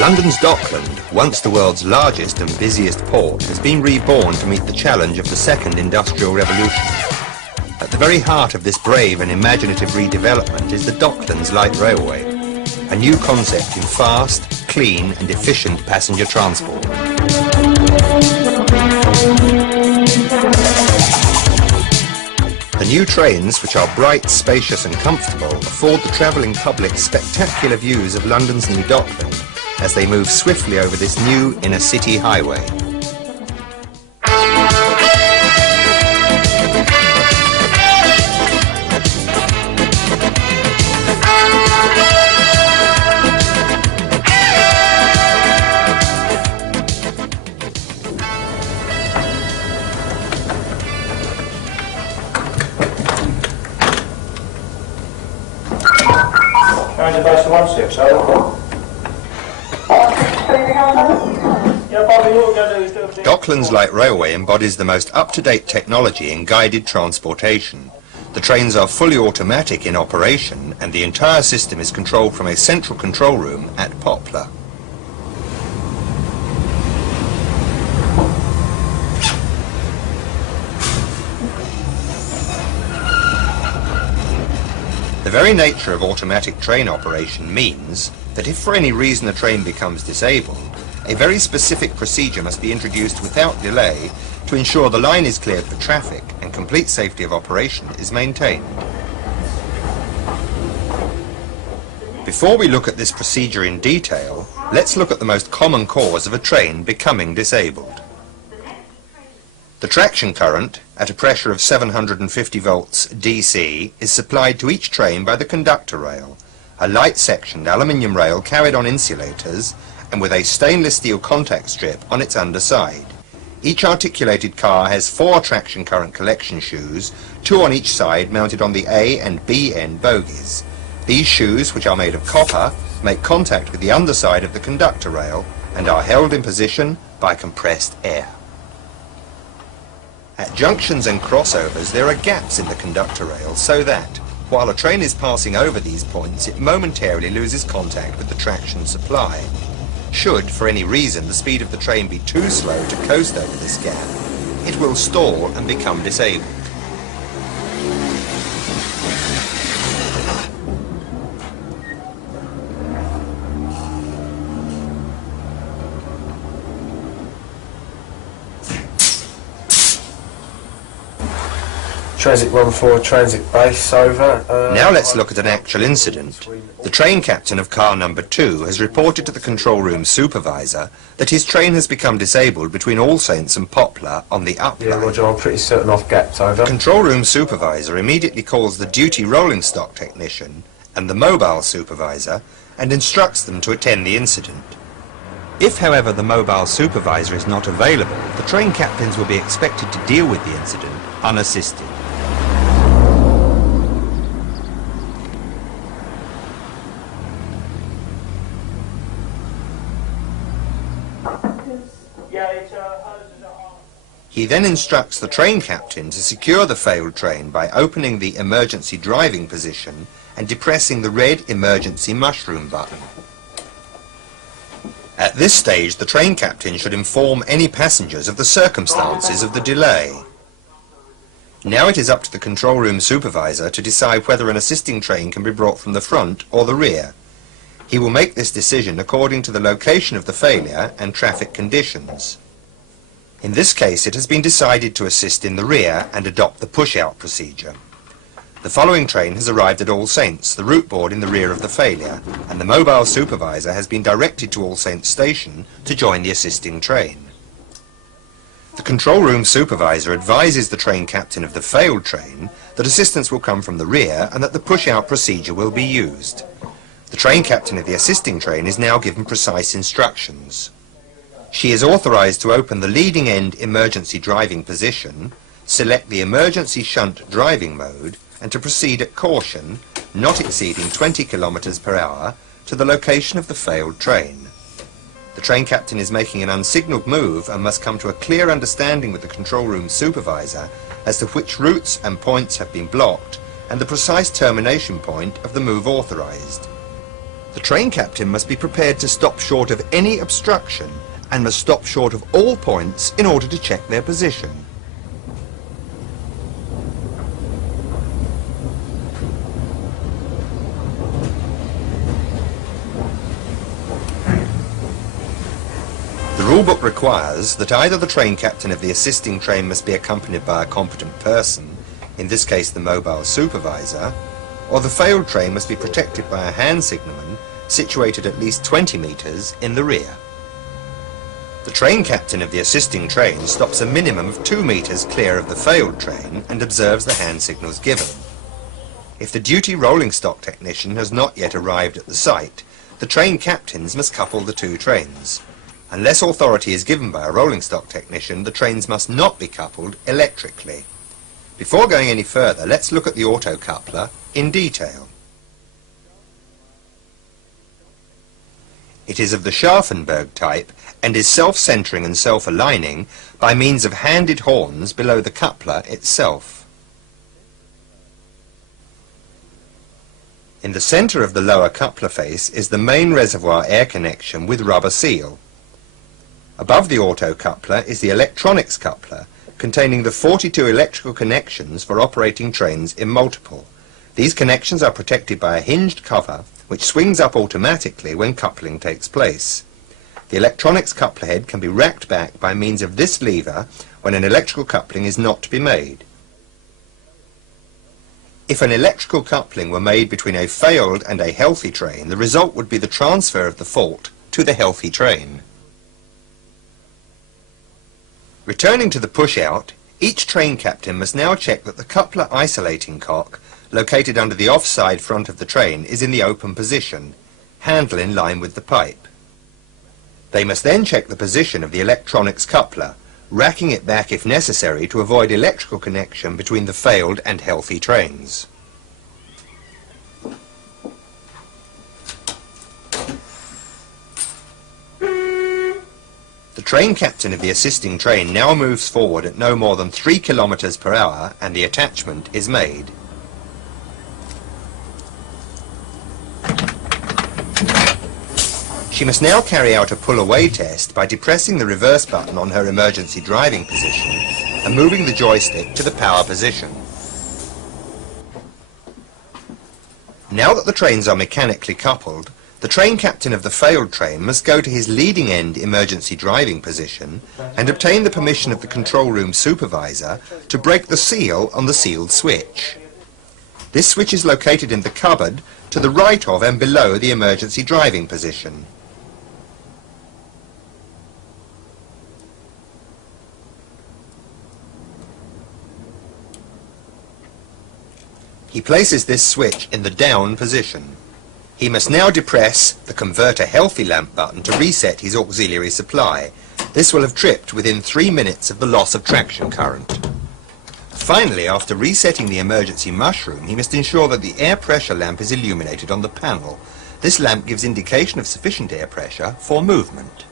London's Dockland, once the world's largest and busiest port, has been reborn to meet the challenge of the second industrial revolution. At the very heart of this brave and imaginative redevelopment is the Docklands Light Railway, a new concept in fast, clean and efficient passenger transport. The new trains, which are bright, spacious and comfortable, afford the travelling public spectacular views of London's new Dockland as they move swiftly over this new inner-city highway. Docklands Light Railway embodies the most up-to-date technology in guided transportation. The trains are fully automatic in operation and the entire system is controlled from a central control room at Poplar. The very nature of automatic train operation means that if for any reason a train becomes disabled, a very specific procedure must be introduced without delay to ensure the line is cleared for traffic and complete safety of operation is maintained. Before we look at this procedure in detail, let's look at the most common cause of a train becoming disabled. The traction current, at a pressure of 750 volts DC, is supplied to each train by the conductor rail, a light-sectioned aluminium rail carried on insulators and with a stainless steel contact strip on its underside. Each articulated car has 4 traction current collection shoes, 2 on each side mounted on the A and B end bogies. These shoes, which are made of copper, make contact with the underside of the conductor rail and are held in position by compressed air. At junctions and crossovers there are gaps in the conductor rail so that, while a train is passing over these points, it momentarily loses contact with the traction supply. Should, for any reason, the speed of the train be too slow to coast over this gap, it will stall and become disabled. Transit 1-4, transit base, over. Now let's look at an actual incident. The train captain of car number 2 has reported to the control room supervisor that his train has become disabled between All Saints and Poplar on the up line. Yeah, Roger, I'm pretty certain off gaps, over. The control room supervisor immediately calls the duty rolling stock technician and the mobile supervisor and instructs them to attend the incident. If, however, the mobile supervisor is not available, the train captains will be expected to deal with the incident unassisted. He then instructs the train captain to secure the failed train by opening the emergency driving position and depressing the red emergency mushroom button. At this stage, the train captain should inform any passengers of the circumstances of the delay. Now it is up to the control room supervisor to decide whether an assisting train can be brought from the front or the rear. He will make this decision according to the location of the failure and traffic conditions. In this case, it has been decided to assist in the rear and adopt the push-out procedure. The following train has arrived at All Saints, the route board in the rear of the failure, and the mobile supervisor has been directed to All Saints station to join the assisting train. The control room supervisor advises the train captain of the failed train that assistance will come from the rear and that the push-out procedure will be used. The train captain of the assisting train is now given precise instructions. She is authorized to open the leading end emergency driving position, select the emergency shunt driving mode, and to proceed at caution, not exceeding 20 km per hour, to the location of the failed train. The train captain is making an unsignalled move and must come to a clear understanding with the control room supervisor as to which routes and points have been blocked and the precise termination point of the move authorized. The The train captain must be prepared to stop short of any obstruction and must stop short of all points in order to check their position. The rulebook requires that either the train captain of the assisting train must be accompanied by a competent person, in this case the mobile supervisor, or the failed train must be protected by a hand signalman situated at least 20 metres in the rear. The train captain of the assisting train stops a minimum of 2 metres clear of the failed train and observes the hand signals given. If the duty rolling stock technician has not yet arrived at the site, the train captains must couple the two trains. Unless authority is given by a rolling stock technician, the trains must not be coupled electrically. Before going any further, let's look at the auto coupler in detail. It is of the Scharfenberg type and is self-centering and self-aligning by means of handed horns below the coupler itself. In the centre of the lower coupler face is the main reservoir air connection with rubber seal. Above the auto coupler is the electronics coupler, containing the 42 electrical connections for operating trains in multiple. These connections are protected by a hinged cover which swings up automatically when coupling takes place. The electronics coupler head can be racked back by means of this lever when an electrical coupling is not to be made. If an electrical coupling were made between a failed and a healthy train, the result would be the transfer of the fault to the healthy train. Returning to the push-out, each train captain must now check that the coupler isolating cock, located under the offside front of the train, is in the open position, handle in line with the pipe. They must then check the position of the electronics coupler, racking it back if necessary to avoid electrical connection between the failed and healthy trains. The train captain of the assisting train now moves forward at no more than 3 km per hour and the attachment is made. She must now carry out a pull-away test by depressing the reverse button on her emergency driving position and moving the joystick to the power position. Now that the trains are mechanically coupled, the train captain of the failed train must go to his leading end emergency driving position and obtain the permission of the control room supervisor to break the seal on the sealed switch. This switch is located in the cupboard to the right of and below the emergency driving position. He places this switch in the down position. He must now depress the converter healthy lamp button to reset his auxiliary supply. This will have tripped within 3 minutes of the loss of traction current. Finally, after resetting the emergency mushroom, he must ensure that the air pressure lamp is illuminated on the panel. This lamp gives indication of sufficient air pressure for movement.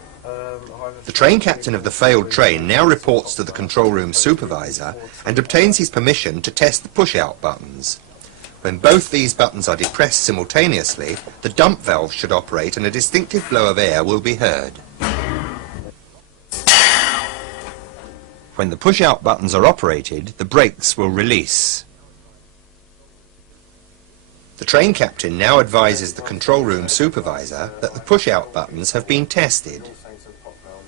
The train captain of the failed train now reports to the control room supervisor and obtains his permission to test the push-out buttons. When both these buttons are depressed simultaneously, the dump valve should operate and a distinctive blow of air will be heard. When the push-out buttons are operated, the brakes will release. The train captain now advises the control room supervisor that the push-out buttons have been tested.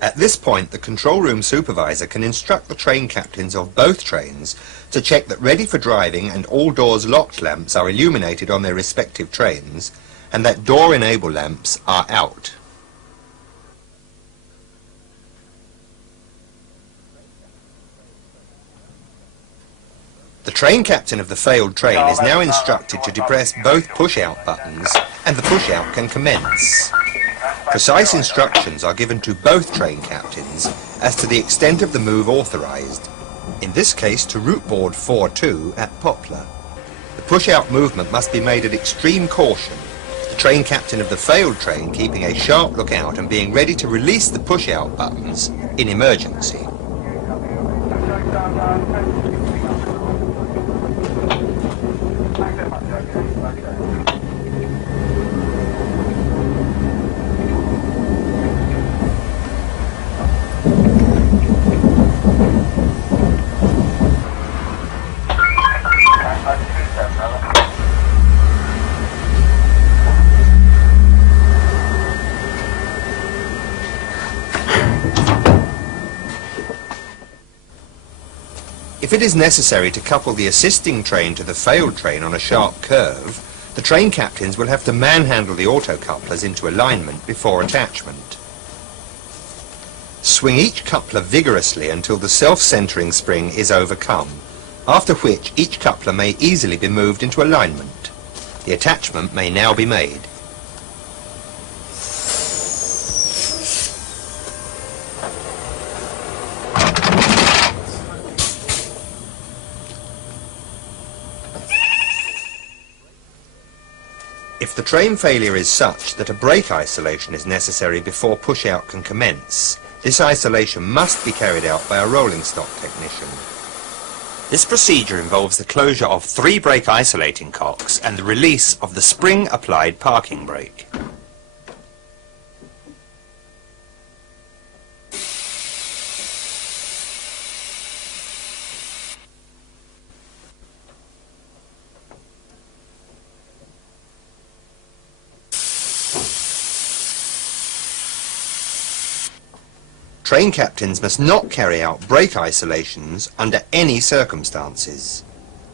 At this point, the control room supervisor can instruct the train captains of both trains to check that ready for driving and all doors locked lamps are illuminated on their respective trains and that door enable lamps are out. The train captain of the failed train is now instructed to depress both push-out buttons and the push-out can commence. Precise instructions are given to both train captains as to the extent of the move authorised, in this case to route board 4-2 at Poplar. The push-out movement must be made at extreme caution, the train captain of the failed train keeping a sharp lookout and being ready to release the push-out buttons in emergency. If it is necessary to couple the assisting train to the failed train on a sharp curve, the train captains will have to manhandle the auto-couplers into alignment before attachment. Swing each coupler vigorously until the self-centering spring is overcome, after which each coupler may easily be moved into alignment. The attachment may now be made. If the train failure is such that a brake isolation is necessary before push-out can commence, this isolation must be carried out by a rolling stock technician. This procedure involves the closure of 3 brake isolating cocks and the release of the spring-applied parking brake. Train captains must not carry out brake isolations under any circumstances.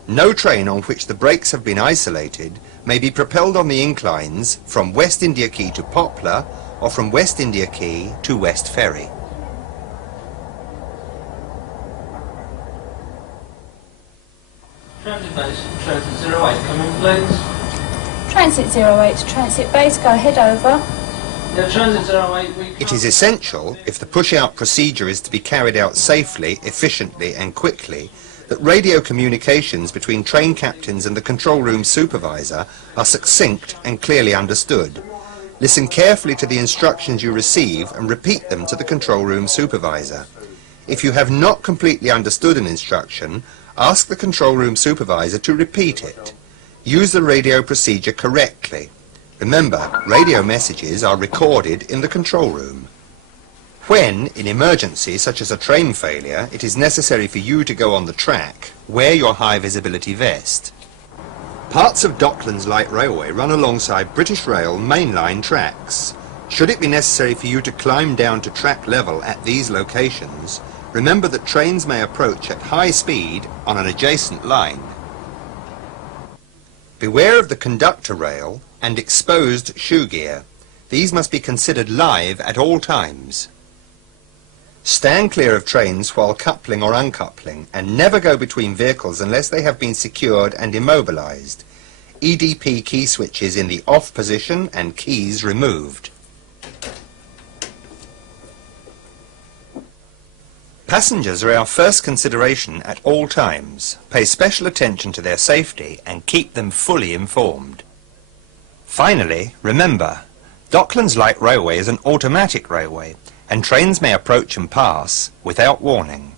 No train on which the brakes have been isolated may be propelled on the inclines from West India Quay to Poplar or from West India Quay to West Ferry. Transit base, transit 08, come in please. Transit 08, transit base, go ahead over. Yeah, transit 08, It is essential, if the push-out procedure is to be carried out safely, efficiently and quickly, that radio communications between train captains and the control room supervisor are succinct and clearly understood. Listen carefully to the instructions you receive and repeat them to the control room supervisor. If you have not completely understood an instruction, ask the control room supervisor to repeat it. Use the radio procedure correctly. Remember, radio messages are recorded in the control room. When, in emergency such as a train failure, it is necessary for you to go on the track, wear your high visibility vest. Parts of Docklands Light Railway run alongside British Rail mainline tracks. Should it be necessary for you to climb down to track level at these locations, remember that trains may approach at high speed on an adjacent line. Beware of the conductor rail and exposed shoe gear. These must be considered live at all times. Stand clear of trains while coupling or uncoupling and never go between vehicles unless they have been secured and immobilized. EDP key switches in the off position and keys removed. Passengers are our first consideration at all times. Pay special attention to their safety and keep them fully informed. Finally, remember, Docklands Light Railway is an automatic railway, and trains may approach and pass without warning.